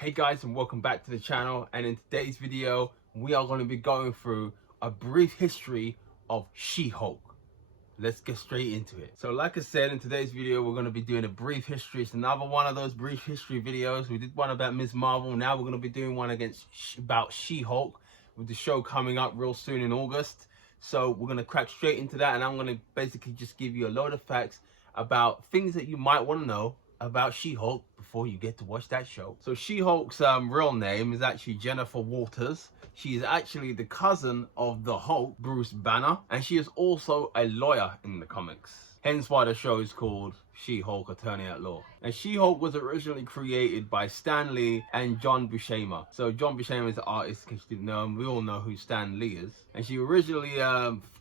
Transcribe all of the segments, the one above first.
Hey guys, and welcome back to the channel. And in today's video we are going to be going through a brief history of She-Hulk. Let's get straight into it. So like I said, in today's video we're going to be doing a brief history. It's another one of those brief history videos. We did one about Ms. Marvel. Now we're going to be doing one about She-Hulk, with the show coming up real soon in August. So we're going to crack straight into that, and I'm going to basically just give you a load of facts about things that you might want to know about She-Hulk before you get to watch that show. So She-Hulk's real name is actually Jennifer Walters. She is actually the cousin of the Hulk, Bruce Banner, and she is also a lawyer in the comics. Hence why the show is called She-Hulk Attorney at Law. And She-Hulk was originally created by Stan Lee and John Buscema. So John Buscema is the artist, in case you didn't know, and we all know who Stan Lee is. And she originally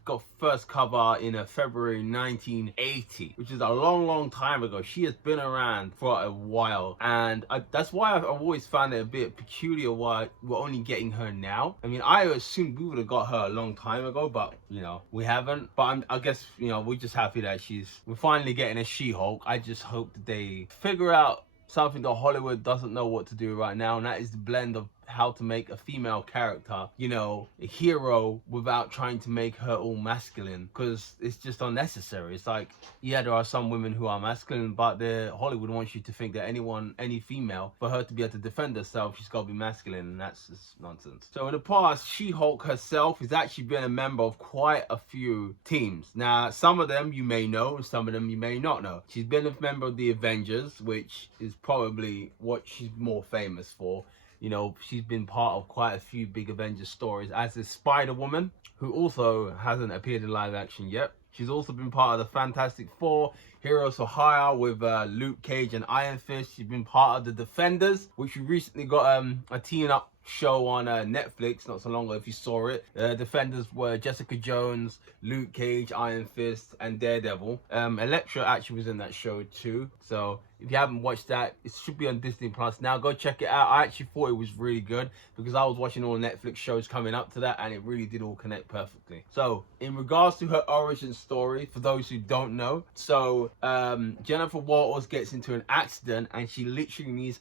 got first cover in February 1980, which is a long time ago. She has been around for a while, and that's why I've always found it a bit peculiar why we're only getting her now. I mean, I assumed we would have got her a long time ago, but you know, we haven't. But I guess, you know, we're just happy that we're finally getting a She-Hulk. I just hope that they figure out something that Hollywood doesn't know what to do right now, and that is the blend of how to make a female character, you know, a hero, without trying to make her all masculine, because it's just unnecessary. It's like, yeah, there are some women who are masculine, but Hollywood wants you to think that any female, for her to be able to defend herself, she's got to be masculine, and that's just nonsense. So in the past, She-Hulk herself has actually been a member of quite a few teams. Now, some of them you may know, and some of them you may not know. She's been a member of the Avengers, which is probably what she's more famous for. You know, she's been part of quite a few big Avengers stories, as is Spider-Woman, who also hasn't appeared in live action yet. She's also been part of the Fantastic Four, Heroes for Hire with Luke Cage and Iron Fist. She's been part of the Defenders, which we recently got a team-up show on Netflix not so long ago, if you saw it. Defenders were Jessica Jones, Luke Cage, Iron Fist, and Daredevil. Elektra actually was in that show too, so if you haven't watched that, it should be on Disney Plus now. Go check it out. I actually thought it was really good, because I was watching all the Netflix shows coming up to that, and it really did all connect perfectly. So in regards to her origin story, for those who don't know, so Jennifer Walters gets into an accident, and she literally needs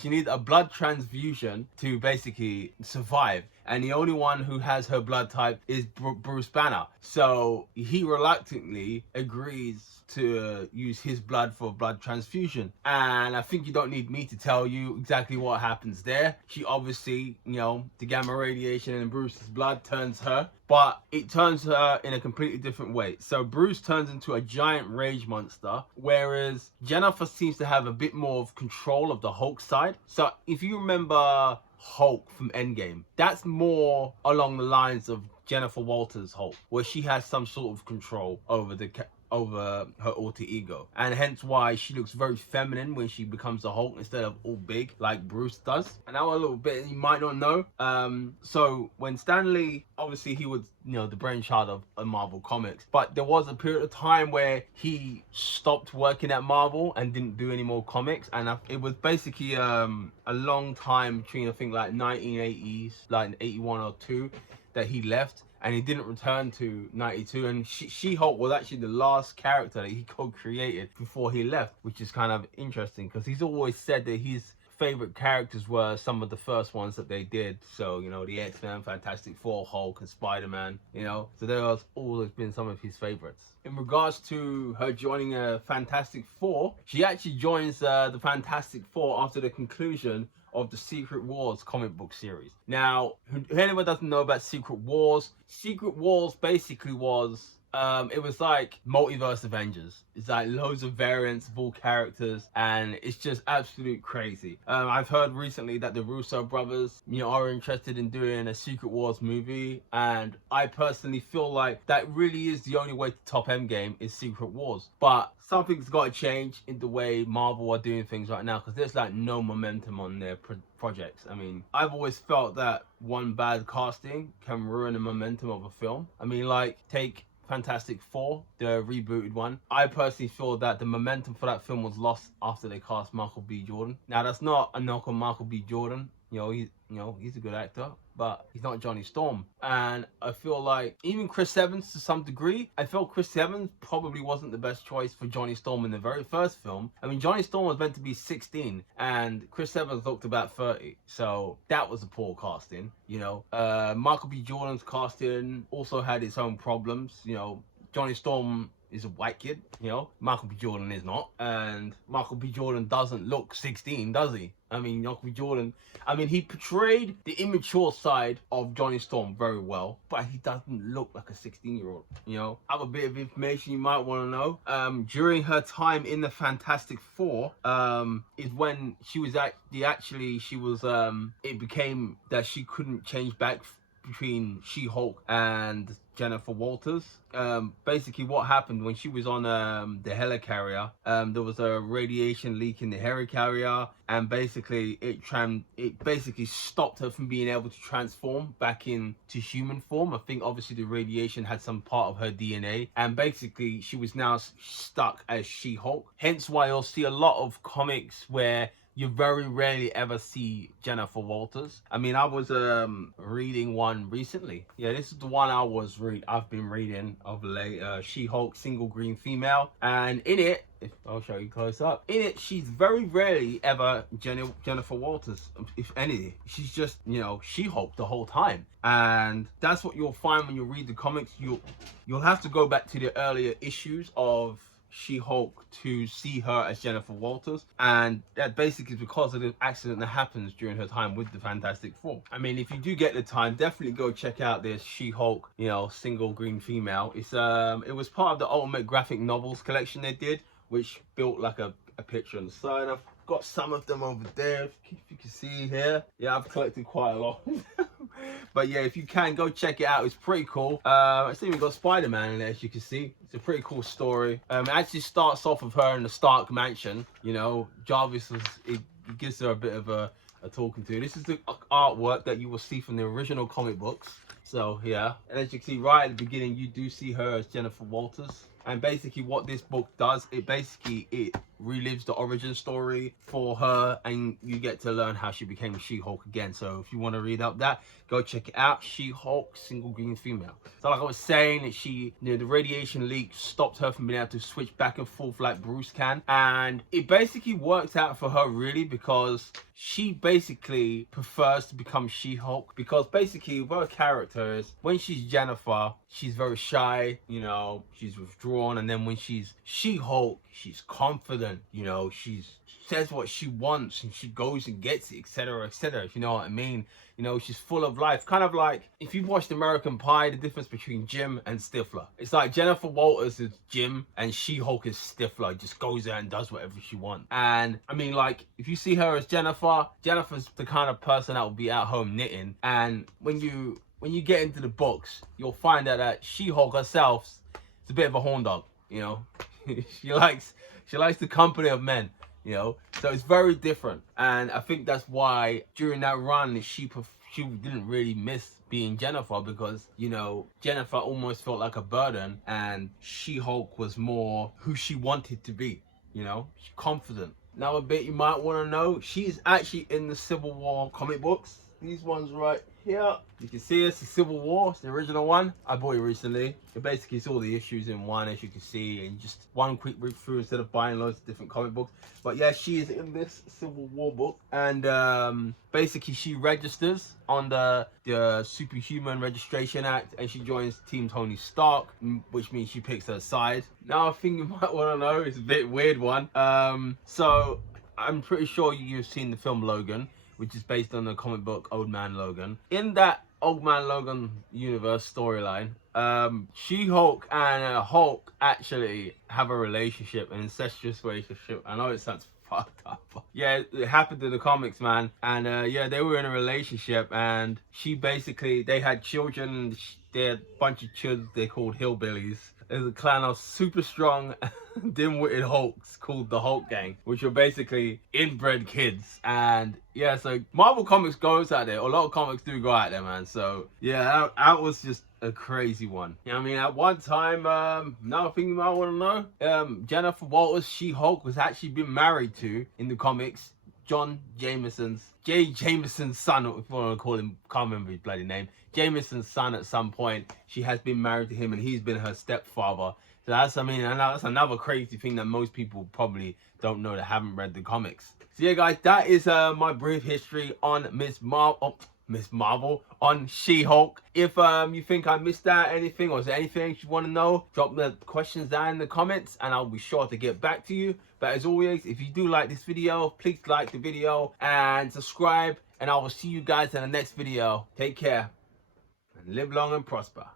she needs a blood transfusion to basically survive, and the only one who has her blood type is Bruce Banner. So he reluctantly agrees to use his blood for a blood transfusion, and I think you don't need me to tell you exactly what happens there. She obviously, you know, the gamma radiation in Bruce's blood turns her, but it turns her in a completely different way. So Bruce turns into a giant rage monster, whereas Jennifer seems to have a bit more of control of the Hulk side. So if you remember Hulk from Endgame, that's more along the lines of Jennifer Walters' Hulk, where she has some sort of control over her alter ego, and hence why she looks very feminine when she becomes a Hulk instead of all big like Bruce does. And now a little bit you might not know, so when Stan Lee, obviously he was, you know, the brainchild of Marvel Comics, but there was a period of time where he stopped working at Marvel and didn't do any more comics, and it was basically a long time between, I think, like 1980s, like 81 or 2, that he left, and he didn't return to 92. And She-Hulk was actually the last character that he co-created before he left, which is kind of interesting, because he's always said that his favorite characters were some of the first ones that they did. So, you know, the X-Men, Fantastic Four, Hulk, and Spider-Man, you know, so there has always been some of his favorites. In regards to her joining Fantastic Four, she actually joins the Fantastic Four after the conclusion of the Secret Wars comic book series. Now, if anyone doesn't know about Secret Wars basically was, it was like multiverse Avengers. It's like loads of variants of all characters, and it's just absolute crazy. I've heard recently that the Russo brothers, you know, are interested in doing a Secret Wars movie, and I personally feel like that really is the only way to top Endgame is Secret Wars. But something's got to change in the way Marvel are doing things right now, because there's like no momentum on their projects. I mean, I've always felt that one bad casting can ruin the momentum of a film. I mean, like, take Fantastic Four, the rebooted one. I personally feel that the momentum for that film was lost after they cast Michael B. Jordan. Now, that's not a knock on Michael B. Jordan. You know, You know, he's a good actor, but he's not Johnny Storm. And I feel like even Chris Evans, to some degree, I felt Chris Evans probably wasn't the best choice for Johnny Storm in the very first film. I mean, Johnny Storm was meant to be 16 and Chris Evans looked about 30. So that was a poor casting, you know. Michael B. Jordan's casting also had its own problems, you know. Johnny Storm is a white kid, you know. Michael B. Jordan is not. And Michael B. Jordan doesn't look 16, does he? I mean, Michael B. Jordan, I mean, he portrayed the immature side of Johnny Storm very well, but he doesn't look like a 16-year-old, you know. Other bit of information you might want to know, during her time in the Fantastic Four, is when she was it became that she couldn't change back between She-Hulk and Jennifer Walters. Basically what happened when she was on the helicarrier, there was a radiation leak in the helicarrier, and basically it basically stopped her from being able to transform back into human form. I think obviously the radiation had some part of her DNA, and basically she was now stuck as She-Hulk. Hence why you'll see a lot of comics where you very rarely ever see Jennifer Walters. I mean, I was reading one recently. Yeah, this is the one I've been reading of late. She-Hulk, single green female, and in it, I'll show you close up. In it, she's very rarely ever Jennifer Walters. If any, she's just, you know, She-Hulk the whole time, and that's what you'll find when you read the comics. You'll have to go back to the earlier issues of She-Hulk to see her as Jennifer Walters, and that basically is because of the accident that happens during her time with the Fantastic Four. I mean, if you do get the time, definitely go check out this She-Hulk, you know, single green female. It's it was part of the Ultimate Graphic Novels collection they did, which built like a picture on the side. I've got some of them over there, if you can see here. Yeah, I've collected quite a lot. But yeah, if you can, go check it out. It's pretty cool. It's even got Spider-Man in there, as you can see. It's a pretty cool story. It actually starts off with her in the Stark mansion. You know, Jarvis it gives her a bit of a talking to. This is the artwork that you will see from the original comic books. So yeah, and as you can see right at the beginning, you do see her as Jennifer Walters. And basically what this book does, it relives the origin story for her, and you get to learn how she became She-Hulk again. So if you want to read up that, go check it out. She-Hulk, single green female. So like I was saying, the radiation leak stopped her from being able to switch back and forth like Bruce can, and it basically worked out for her really, because she basically prefers to become She-Hulk, because basically her character is, when she's Jennifer, she's very shy, you know, she's withdrawn, and then when she's She-Hulk, she's confident, you know, she says what she wants and she goes and gets it, etc., etc., if you know what I mean. You know, she's full of life. Kind of like, if you've watched American Pie, the difference between Jim and Stifler. It's like Jennifer Walters is Jim and She-Hulk is Stifler. Just goes there and does whatever she wants. And I mean, like, if you see her as Jennifer's the kind of person that will be at home knitting. And when you get into the books, you'll find out that She-Hulk herself is a bit of a horn dog, you know. she likes the company of men, you know. So it's very different, and I think that's why during that run she didn't really miss being Jennifer, because, you know, Jennifer almost felt like a burden, and She-Hulk was more who she wanted to be, you know. She's confident. Now a bit you might want to know, she's actually in the Civil War comic books. These ones right here, you can see it's the Civil War. It's the original one. I bought it recently. It basically is all the issues in one, as you can see, and just one quick read through instead of buying loads of different comic books. But yeah, she is in this Civil War book, and basically she registers on the Superhuman Registration Act, and she joins Team Tony Stark, which means she picks her side. Now a thing you might want to know, it's a bit weird one. So I'm pretty sure you've seen the film Logan, which is based on the comic book Old Man Logan. In that Old Man Logan universe storyline, She-Hulk and Hulk actually have a relationship, an incestuous relationship. I know it sounds fucked up, but yeah, it happened in the comics, man. And yeah, they were in a relationship, and they had children. They had a bunch of children they called hillbillies. There's a clan of super strong, dim-witted Hulks called the Hulk Gang, which are basically inbred kids. And yeah, so Marvel Comics goes out there. A lot of comics do go out there, man. So yeah, that was just a crazy one. You know what I mean? At one time, another thing you might want to know, Jennifer Walters, She-Hulk, was actually been married to, in the comics, Jameson's son, if you want to call him, can't remember his bloody name, Jameson's son at some point. She has been married to him and he's been her stepfather. So that's, I mean, and that's another crazy thing that most people probably don't know that haven't read the comics. So yeah, guys, that is my brief history on Miss Marvel, on She-Hulk. If you think I missed out anything, or is there anything you want to know, drop the questions down in the comments and I'll be sure to get back to you. But as always, if you do like this video, please like the video and subscribe, and I will see you guys in the next video. Take care and live long and prosper.